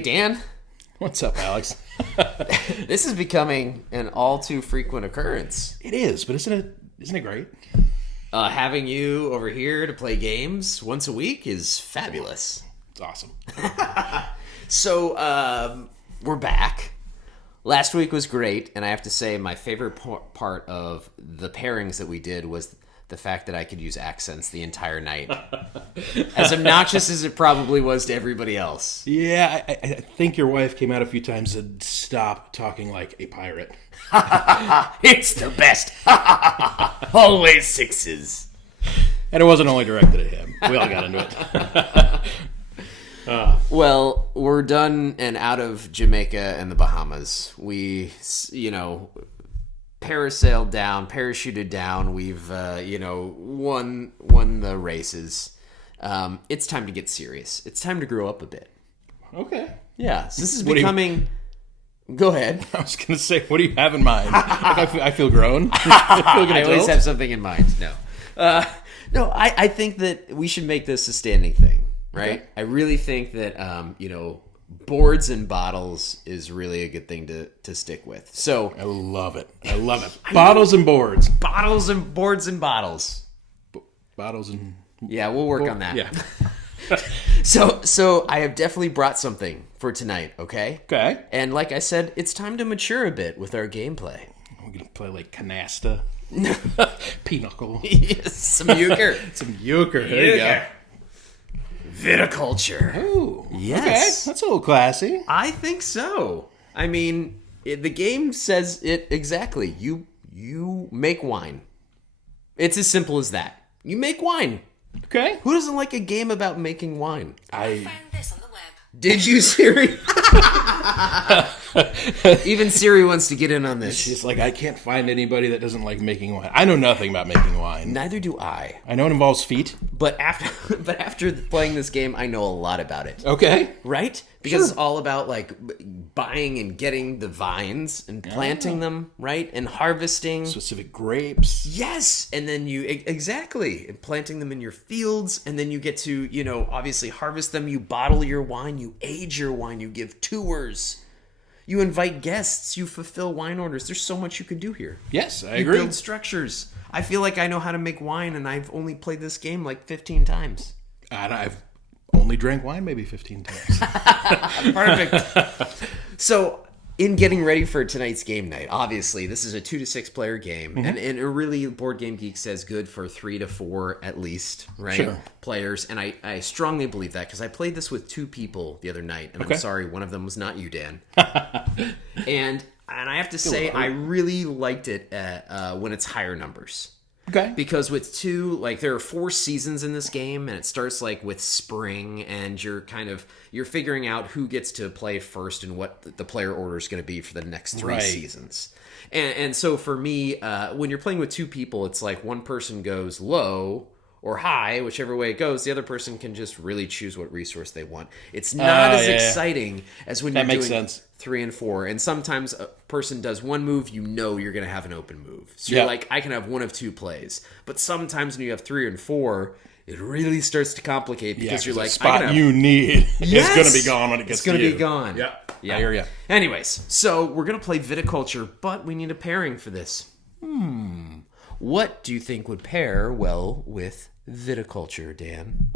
Hey, Dan. What's up, Alex? This is becoming an all too frequent occurrence. It is, but isn't it great? Having you over here to play games once a week is fabulous. It's awesome. So, we're back. Last week was great, and I have to say my favorite part of the pairings that we did was the fact that I could use accents the entire night. As obnoxious as it probably was to everybody else. Yeah, I think your wife came out a few times and said, stop talking like a pirate. It's the best. Always sixes. And it wasn't only directed at him. We all got into it. Well, we're done and out of Jamaica and the Bahamas. We, parasailed down, parachuted down. We've, won the races. It's time to get serious. It's time to grow up a bit. Okay. Yeah, so this is becoming... Go ahead. I was going to say, what do you have in mind? I feel grown. I always have something in mind. No. I think that we should make this a standing thing, right? Okay. I really think that, boards and bottles is really a good thing to stick with. So I love it. Bottles and boards. Bottles and boards and bottles. Bottles and... Yeah, we'll work on that. Yeah. So I have definitely brought something for tonight, okay? Okay. And like I said, it's time to mature a bit with our gameplay. We're going to play like canasta. Pinochle. Yes, some euchre. Some euchre. There you go. Viticulture. Oh, yes. Okay. That's a little classy. I think so. I mean, the game says it exactly. You make wine. It's as simple as that. You make wine. Okay. Who doesn't like a game about making wine? I found this on the web. Did you, Siri? Even Siri wants to get in on this. She's like, I can't find anybody that doesn't like making wine. I know nothing about making wine. Neither do I. I know it involves feet. But after playing this game, I know a lot about it. Okay. Right? Because it's all about like buying and getting the vines and planting them, right? And harvesting Specific grapes. Yes, and then exactly, and planting them in your fields, and then you get to, obviously harvest them, you bottle your wine, you age your wine, you give tours, you invite guests, you fulfill wine orders. There's so much you can do here. Yes, I You agree. build structures. I feel like I know how to make wine, and I've only played this game like 15 times. And I've only drank wine maybe 15 times. Perfect. So, in getting ready for tonight's game night, obviously, this is a 2 to 6 player game, and it really, Board Game Geek says good for 3 to 4 at least, right? Sure. Players, and I strongly believe that because I played this with 2 people the other night, and Okay. I'm sorry, one of them was not you, Dan. and I have to say, I really liked it when it's higher numbers. Okay. Because with 2, like there are 4 seasons in this game, and it starts like with spring, and you're figuring out who gets to play first and what the player order is going to be for the next 3 Right. seasons. And so for me, when you're playing with 2 people, it's like one person goes low or high, whichever way it goes. The other person can just really choose what resource they want. It's not as exciting as when That you're makes doing sense. 3 and 4. And sometimes a person does one move, you're going to have an open move. So Yeah. you're like, I can have one of 2 plays. But sometimes when you have 3 and 4, it really starts to complicate because you're the like, spot you need Yes! is going to be gone when it gets It's to going you. to be gone. Yeah. I hear you. Anyways, so we're going to play Viticulture, but we need a pairing for this. What do you think would pair well with Viticulture, Dan?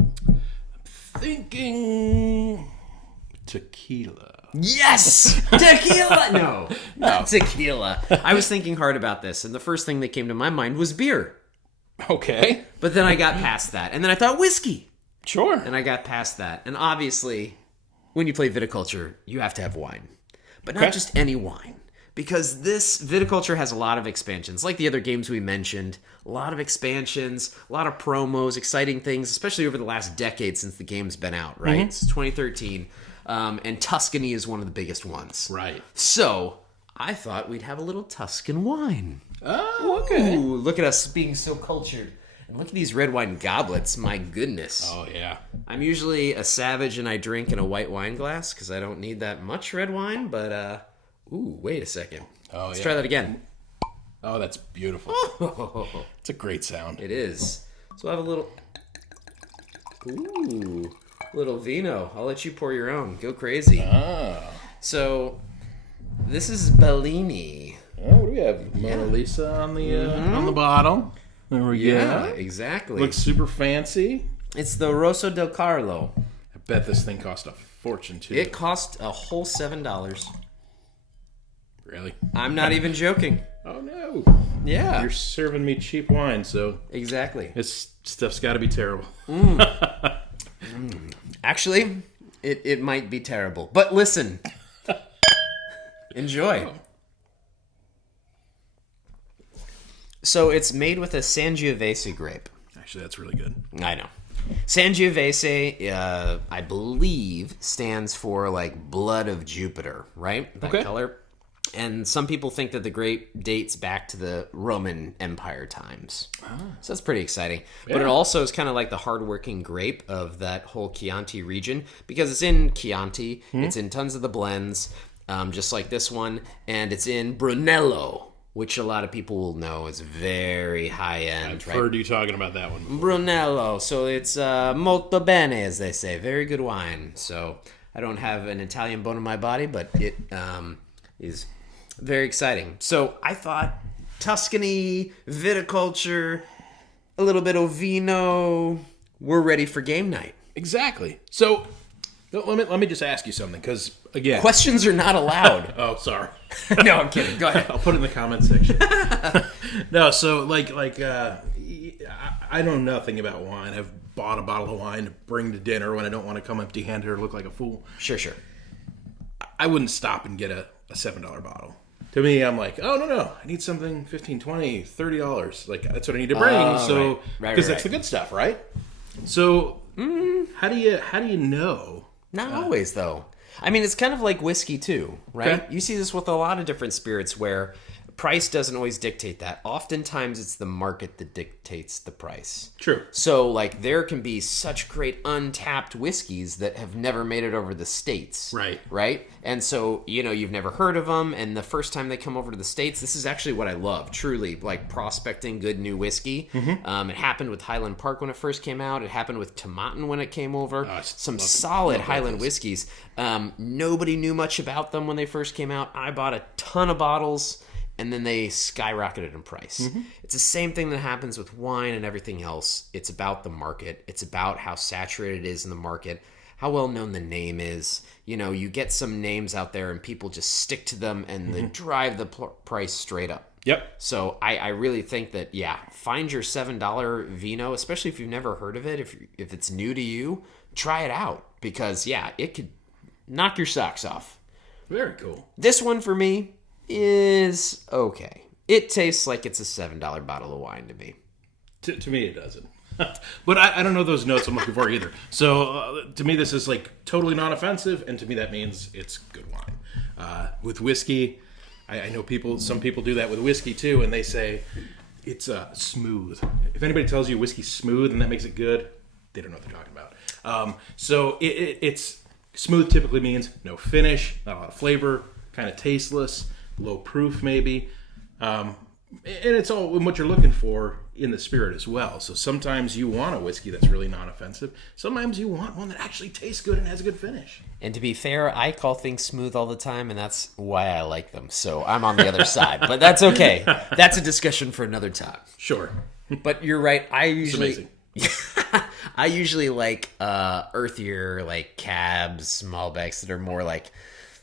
Thinking tequila. Yes! Tequila! No, not tequila. I was thinking hard about this, and the first thing that came to my mind was beer. Okay. But then I got past that, and then I thought whiskey. Sure. And I got past that. And obviously, when you play Viticulture, you have to have wine. But not just any wine. Because this Viticulture has a lot of expansions. Like the other games we mentioned. A lot of expansions, a lot of promos, exciting things, especially over the last decade since the game's been out, right? It's 2013. And Tuscany is one of the biggest ones. Right. So, I thought we'd have a little Tuscan wine. Oh, okay. Ooh, look at us being so cultured. And look at these red wine goblets. My goodness. Oh, yeah. I'm usually a savage and I drink in a white wine glass because I don't need that much red wine, but, ooh, wait a second. Oh, Let's yeah. try that again. Oh, that's beautiful. It's a great sound. It is. So I have a little... Ooh. Little vino. I'll let you pour your own. Go crazy. So, this is Bellini. Oh, what do we have? Mona Lisa on the bottle. There we go. Yeah, exactly. Looks super fancy. It's the Rosso del Carlo. I bet this thing cost a fortune, too. It cost a whole $7. Really? I'm not even joking. Oh, no. Yeah. You're serving me cheap wine, so... Exactly. This stuff's got to be terrible. Actually, it might be terrible. But listen. Enjoy. So it's made with a Sangiovese grape. Actually, that's really good. I know. Sangiovese, I believe, stands for like blood of Jupiter, right? That color. And some people think that the grape dates back to the Roman Empire times. So that's pretty exciting. Yeah. But it also is kind of like the hardworking grape of that whole Chianti region because it's in Chianti. It's in tons of the blends, just like this one. And it's in Brunello, which a lot of people will know is very high-end. I've heard you talking about that one. Brunello. So it's molto bene, as they say. Very good wine. So I don't have an Italian bone in my body, but it is very exciting. So I thought Tuscany, viticulture, a little bit of vino. We're ready for game night. Exactly. So let me just ask you something, because again, questions are not allowed. Oh, sorry. No, I'm kidding. Go ahead. I'll put it in the comments section. No, so like I know nothing about wine. I've bought a bottle of wine to bring to dinner when I don't want to come empty-handed or look like a fool. Sure. I wouldn't stop and get a $7 bottle. To me, I'm like, oh, no. I need something $15, $20, $30. Like, that's what I need to bring. Because that's the good stuff, right? So, how do you know? Not always, though. I mean, it's kind of like whiskey, too, right? Okay. You see this with a lot of different spirits where price doesn't always dictate that. Oftentimes, it's the market that dictates the price. True. So, like, there can be such great untapped whiskeys that have never made it over the States. Right? And so, you've never heard of them, and the first time they come over to the States, this is actually what I love, truly, like prospecting good new whiskey. Mm-hmm. It happened with Highland Park when it first came out. It happened with Tomatin when it came over. Some solid Highland whiskeys. Nobody knew much about them when they first came out. I bought a ton of bottles, and then they skyrocketed in price. Mm-hmm. It's the same thing that happens with wine and everything else. It's about the market. It's about how saturated it is in the market, how well known the name is. You get some names out there and people just stick to them and they drive the price straight up. Yep. So I really think that, find your $7 vino, especially if you've never heard of it. If it's new to you, try it out because, it could knock your socks off. Very cool. This one for me is okay. It tastes like it's a $7 bottle of wine to me. To me, it doesn't. But I don't know those notes I'm looking for either. So to me, this is like totally non-offensive, and to me that means it's good wine. With whiskey, I know some people do that with whiskey too, and they say it's smooth. If anybody tells you whiskey's smooth and that makes it good, they don't know what they're talking about. So it's smooth typically means no finish, not a lot of flavor, kind of tasteless, low proof maybe. And it's all in what you're looking for in the spirit as well. So sometimes you want a whiskey that's really non-offensive. Sometimes you want one that actually tastes good and has a good finish. And to be fair, I call things smooth all the time, and that's why I like them. So I'm on the other side. But that's okay. That's a discussion for another time. Sure. But you're right. It's amazing. I usually like earthier, like cabs, Malbecs that are more like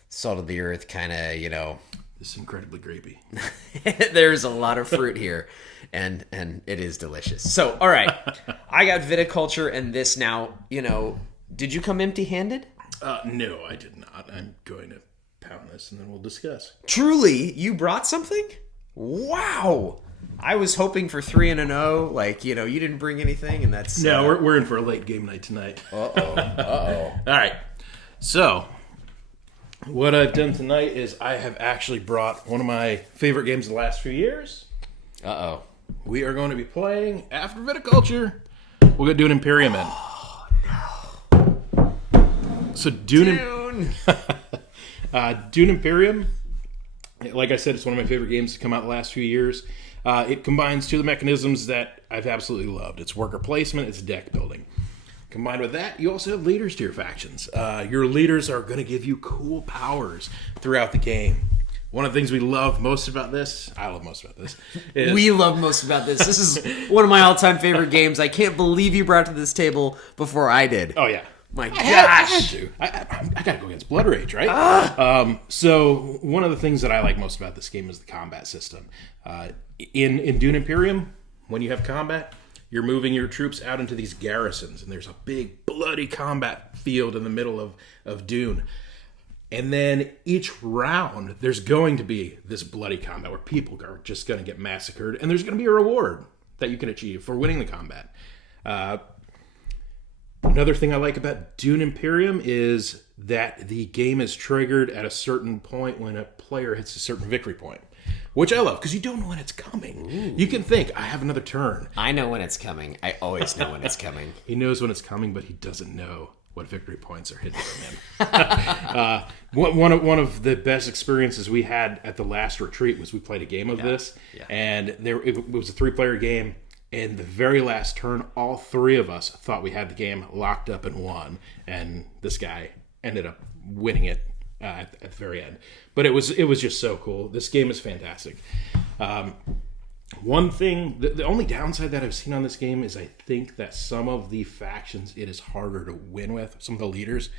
salt of the earth kind of, It's incredibly grapey. There's a lot of fruit here, and it is delicious. So, all right. I got viticulture and this now, did you come empty-handed? No, I did not. I'm going to pound this, and then we'll discuss. Truly? You brought something? Wow. I was hoping for 3-0. Like, you didn't bring anything, and that's... No, we're in for a late game night tonight. Uh-oh. All right. So... what I've done tonight is I have actually brought one of my favorite games of the last few years. Uh-oh. We are going to be playing, after Viticulture, we'll get Dune Imperium in. Oh, no. So Dune Imperium, like I said, it's one of my favorite games to come out the last few years. It combines two of the mechanisms that I've absolutely loved. It's worker placement, it's deck building. Combined with that, you also have leaders to your factions. Your leaders are going to give you cool powers throughout the game. One of the things we love most about this, I love most about this, is... We love most about this. This is one of my all-time favorite games. I can't believe you brought it to this table before I did. Oh, yeah. My gosh. I had to. I got to go against Blood Rage, right? So one of the things that I like most about this game is the combat system. In Dune Imperium, when you have combat, you're moving your troops out into these garrisons, and there's a big bloody combat field in the middle of Dune. And then each round, there's going to be this bloody combat where people are just going to get massacred, and there's going to be a reward that you can achieve for winning the combat. Another thing I like about Dune Imperium is that the game is triggered at a certain point when a player hits a certain victory point, which I love because you don't know when it's coming. Ooh. You can think, I have another turn. I know when it's coming. I always know when it's coming. He knows when it's coming, but he doesn't know what victory points are hidden from him. One of the best experiences we had at the last retreat was we played a game of this, and it was a 3-player game. And the very last turn, all 3 of us thought we had the game locked up and won, and this guy ended up winning it at the very end. But it was just so cool. This game is fantastic. One thing, the only downside that I've seen on this game is I think that some of the factions it is harder to win with. Some of the leaders,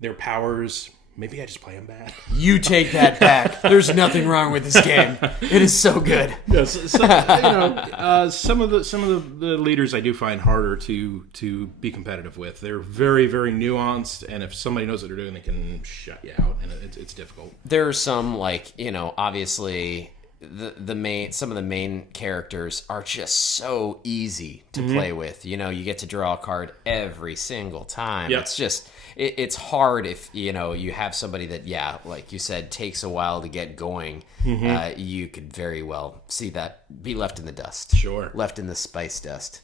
their powers, maybe I just play them bad. You take that back. There's nothing wrong with this game. It is so good. Yes, some of the leaders I do find harder to be competitive with. They're very, very nuanced, and if somebody knows what they're doing, they can shut you out, and it's difficult. There are some, obviously some of the main characters are just so easy to play with. You get to draw a card every single time. Yep. It's just it's hard if you have somebody that like you said takes a while to get going. You could very well see that be left in the dust. Sure, left in the spice dust.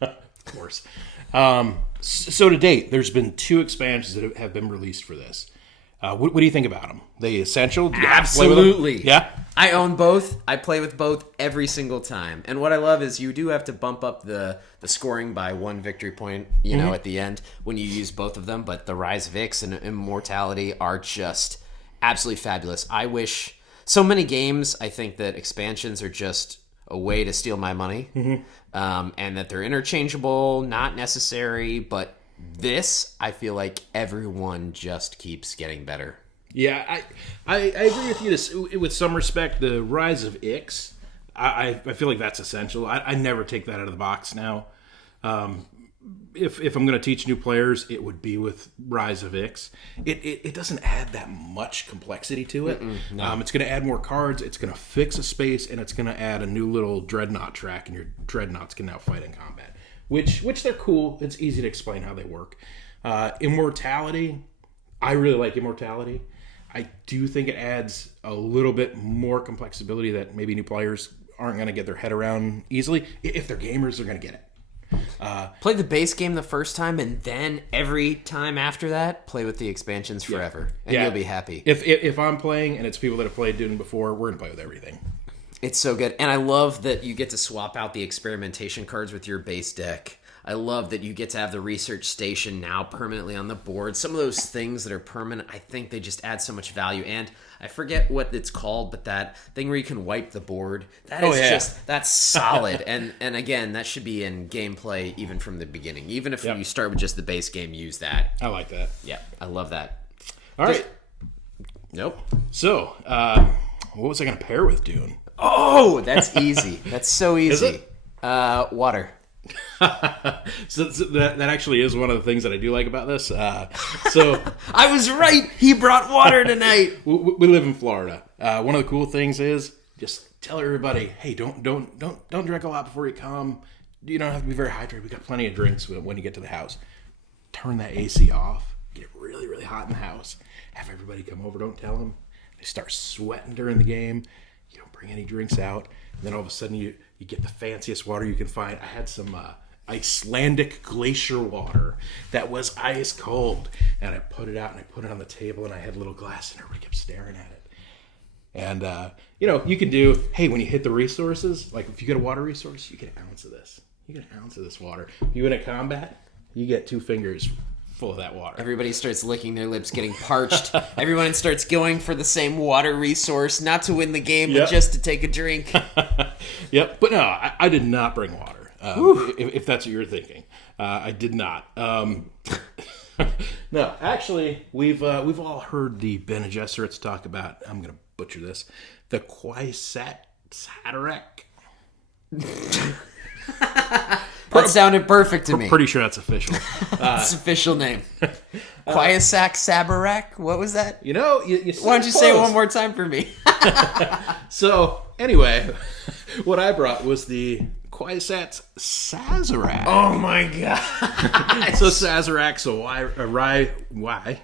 Of course. So to date, there's been 2 expansions that have been released for this. What do you think about them? They essential? Absolutely. Yeah. I own both. I play with both every single time. And what I love is you do have to bump up the scoring by 1 victory point, at the end when you use both of them. But the Rise of Ix and Immortality are just absolutely fabulous. I wish so many games, I think that expansions are just a way to steal my money, and that they're interchangeable, not necessary, but this, I feel like everyone just keeps getting better. Yeah, I agree with you with some respect. The Rise of Ix, I feel like that's essential. I never take that out of the box now. If I'm going to teach new players, it would be with Rise of Ix. It doesn't add that much complexity to it. No. It's going to add more cards. It's going to fix a space, and it's going to add a new little dreadnought track, and your dreadnoughts can now fight in combat. Which they're cool. It's easy to explain how they work. Immortality, I really like Immortality. I do think it adds a little bit more complexity that maybe new players aren't going to get their head around easily. If they're gamers, they're going to get it. Play the base game the first time, and then every time after that, play with the expansions forever, and you'll be happy. If I'm playing and it's people that have played Dune before, we're going to play with everything. It's so good. And I love that you get to swap out the experimentation cards with your base deck. I love that you get to have the research station now permanently on the board. Some of those things that are permanent, I think they just add so much value. And I forget what it's called, but that thing where you can wipe the board, that's solid. and again, that should be in gameplay even from the beginning. Even if you start with just the base game, use that. I like that. Yeah, I love that. All right. Nope. So, what was I going to pair with Dune? Oh, that's easy. That's so easy. Is it? Water. so that actually is one of the things that I do like about this. So I was right. He brought water tonight. we live in Florida. One of the cool things is just tell everybody, hey, don't drink a lot before you come. You don't have to be very hydrated. We got plenty of drinks when you get to the house. Turn that AC off. Get it really, really hot in the house. Have everybody come over. Don't tell them. They start sweating during the game. You don't bring any drinks out. And then all of a sudden you get the fanciest water you can find. I had some Icelandic glacier water that was ice cold. And I put it out and I put it on the table and I had a little glass and everybody kept staring at it. And, you can do, hey, when you hit the resources, like if you get a water resource, you get an ounce of this. You get an ounce of this water. If you win a combat, you get 2 fingers full of that water. Everybody starts licking their lips, getting parched. Everyone starts going for the same water resource, not to win the game, but just to take a drink. Yep. But no, I did not bring water. If that's what you're thinking, I did not. No, actually, we've all heard the Bene Gesserits talk about. I'm gonna butcher this. The Quaisat Haderach. That sounded perfect to me. Pretty sure that's official. It's official name. Quayasak Sabarak? What was that? You know, Why don't you say it one more time for me? So, anyway, what I brought was the Quaisat Sazerac. Oh my god. So Sazerac's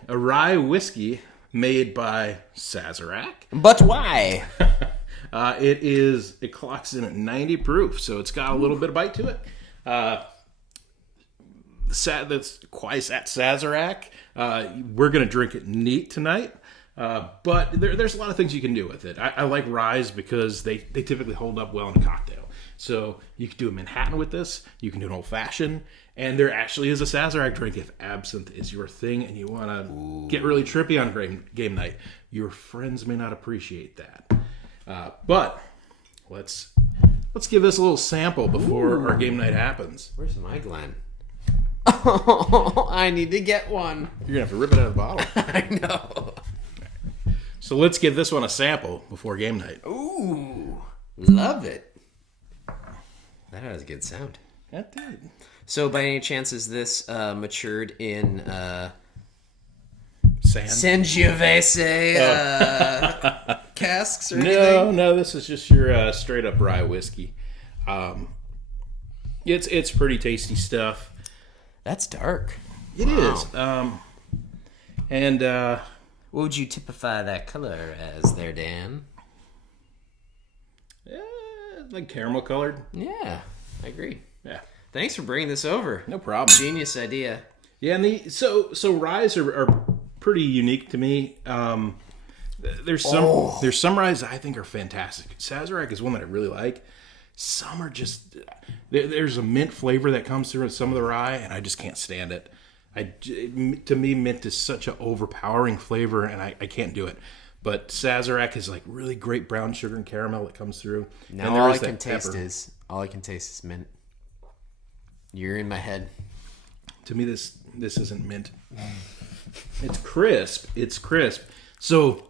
a rye whiskey made by Sazerac. But why? It clocks in at 90 proof, so it's got a little bit of bite to it. That's Quaisat Sazerac. We're gonna drink it neat tonight. But there's a lot of things you can do with it. I like ryes because they typically hold up well in a cocktail. So you can do a Manhattan with this. You can do an old fashioned, and there actually is a Sazerac drink if absinthe is your thing and you want to get really trippy on game night. Your friends may not appreciate that, but let's give this a little sample before our game night happens. Where's my Glen? Oh, I need to get one. You're gonna have to rip it out of the bottle. I know. So let's give this one a sample before game night. Ooh, love it. That has a good sound. That did. So, by any chance, is this matured in Sand? Sangiovese casks or anything? No, this is just your straight up rye whiskey. It's pretty tasty stuff. That's dark. It is. And what would you typify that color as there, Dan? like caramel colored. Yeah, I agree. Yeah. Thanks for bringing this over. No problem. Genius idea. Yeah, and so ryes are pretty unique to me. There's some ryes I think are fantastic. Sazerac is one that I really like. Some are just there's a mint flavor that comes through in some of the rye, and I just can't stand it. To me, mint is such an overpowering flavor, and I can't do it. But Sazerac is like really great brown sugar and caramel that comes through. Now and all I can taste is mint. You're in my head. To me, this isn't mint. It's crisp. It's crisp. So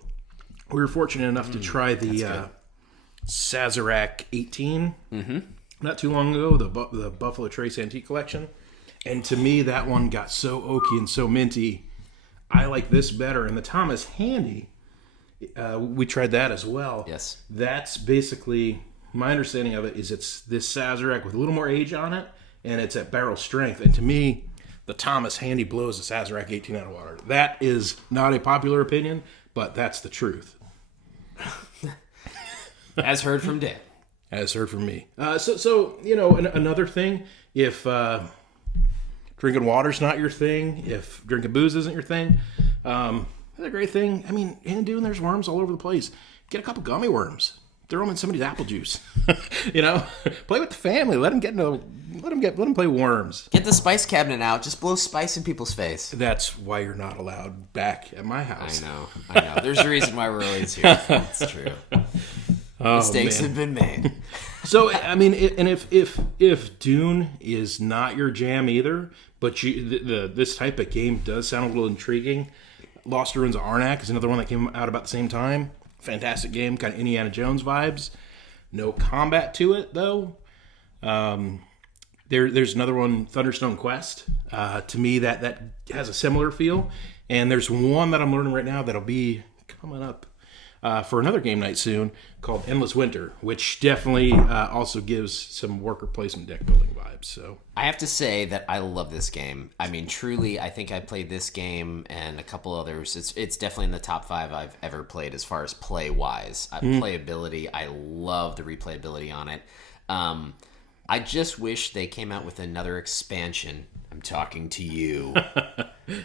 we were fortunate enough to try the Sazerac 18 not too long ago, the Buffalo Trace Antique Collection. And to me, that one got so oaky and so minty. I like this better. And the Thomas Handy, we tried that as well. Yes. That's basically, my understanding of it is it's this Sazerac with a little more age on it, and it's at barrel strength. And to me, the Thomas Handy blows the Sazerac 18 out of water. That is not a popular opinion, but that's the truth. As heard from Dan. As heard from me. So you know, another thing, if drinking water's not your thing, if drinking booze isn't your thing, that's a great thing. I mean, in Dune, there's worms all over the place. Get a couple gummy worms. Throw them in somebody's apple juice. You know, play with the family. Let them play worms. Get the spice cabinet out. Just blow spice in people's face. That's why you're not allowed back at my house. I know. There's a reason why we're always here. It's true. Mistakes have been made. So I mean, and if Dune is not your jam either, but this type of game does sound a little intriguing. Lost Ruins of Arnak is another one that came out about the same time. Fantastic game, kind of Indiana Jones vibes. No combat to it though. There's another one, Thunderstone Quest. To me, that has a similar feel. And there's one that I'm learning right now that'll be coming up for another game night soon called Endless Winter, which definitely also gives some worker placement deck building vibes. So I have to say that I love this game. I mean, truly, I think I played this game and a couple others. It's definitely in the top 5 I've ever played as far as play-wise. Playability, I love the replayability on it. I just wish they came out with another expansion. I'm talking to you,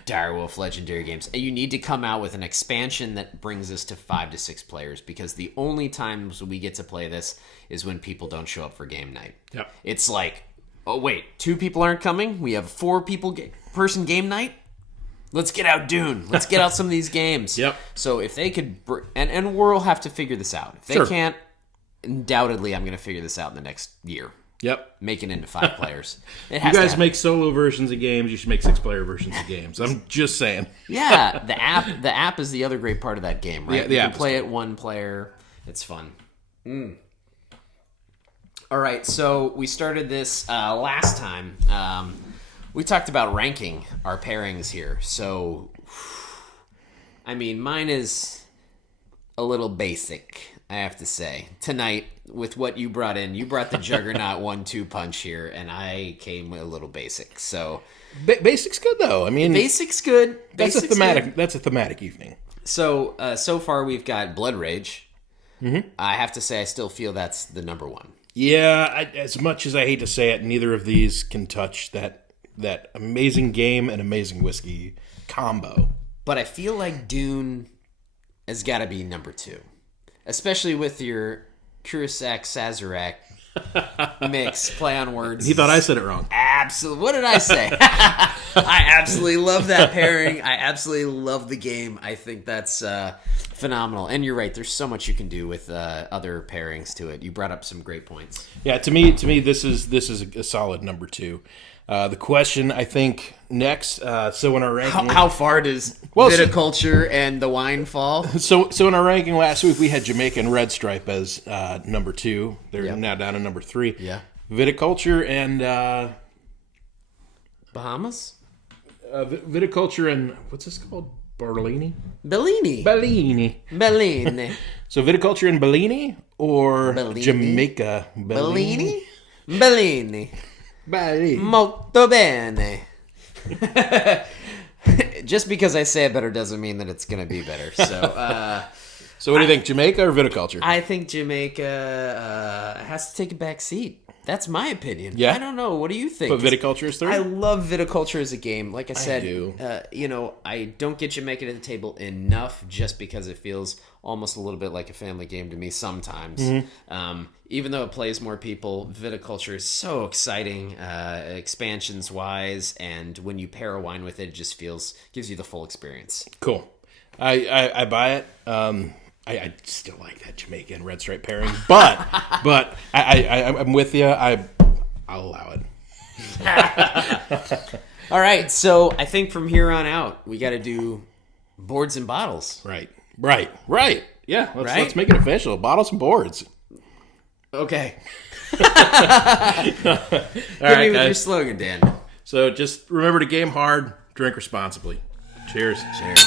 Direwolf Legendary Games. You need to come out with an expansion that brings us to 5 to 6 players, because the only times we get to play this is when people don't show up for game night. Yep. It's like Oh, wait. 2 people aren't coming? We have 4 person game night? Let's get out Dune. Let's get out some of these games. Yep. So if they could... And we'll have to figure this out. If they can't, undoubtedly I'm going to figure this out in the next year. Yep. Make it into 5 players. You guys make solo versions of games. You should make 6-player versions of games. I'm just saying. Yeah. The app is the other great part of that game, right? Yeah, you can play it 1 player. It's fun. All right, so we started this last time. We talked about ranking our pairings here. So, I mean, mine is a little basic, I have to say. Tonight, with what you brought in, you brought the Juggernaut 1-2 punch here, and I came a little basic. So, basic's good though. I mean, basic's good. That's a thematic. Good. That's a thematic evening. So, so far we've got Blood Rage. Mm-hmm. I have to say, I still feel that's the number 1. Yeah, as much as I hate to say it, neither of these can touch that amazing game and amazing whiskey combo. But I feel like Dune has got to be number 2, especially with your Curaçao Sazerac mix, play on words. He thought I said it wrong. Absolutely. What did I say? I absolutely love that pairing. I absolutely love the game. I think that's phenomenal. And you're right. There's so much you can do with other pairings to it. You brought up some great points. Yeah, to me, this is a solid number 2. The question, I think, next. So in our ranking, how far does viticulture and the wine fall? So in our ranking last week, we had Jamaica and Red Stripe as number 2. They're now down to number 3. Yeah. Viticulture and Bahamas. Viticulture and what's this called? Bellini. So Viticulture and Bellini or Jamaica Bellini. Bellini. Molto bene. Just because I say it better doesn't mean that it's going to be better. So, so what do you think, Jamaica or Viticulture? I think Jamaica has to take a back seat. That's my opinion. Yeah. I don't know. What do you think? But Viticulture is 3rd? I love Viticulture as a game. Like I said, do. I don't get Jamaica to the table enough just because it feels almost a little bit like a family game to me sometimes. Mm-hmm. Even though it plays more people, Viticulture is so exciting, expansions-wise, and when you pair a wine with it, it just gives you the full experience. Cool. I buy it. I still like that Jamaica and Red Stripe pairing, but I'm with you. I'll allow it. All right, so I think from here on out, we got to do boards and bottles. Right. Yeah, let's make it official. Bottles and boards. Okay. All right, Hit me with your slogan, Dan. So just remember to game hard, drink responsibly. Cheers. Cheers.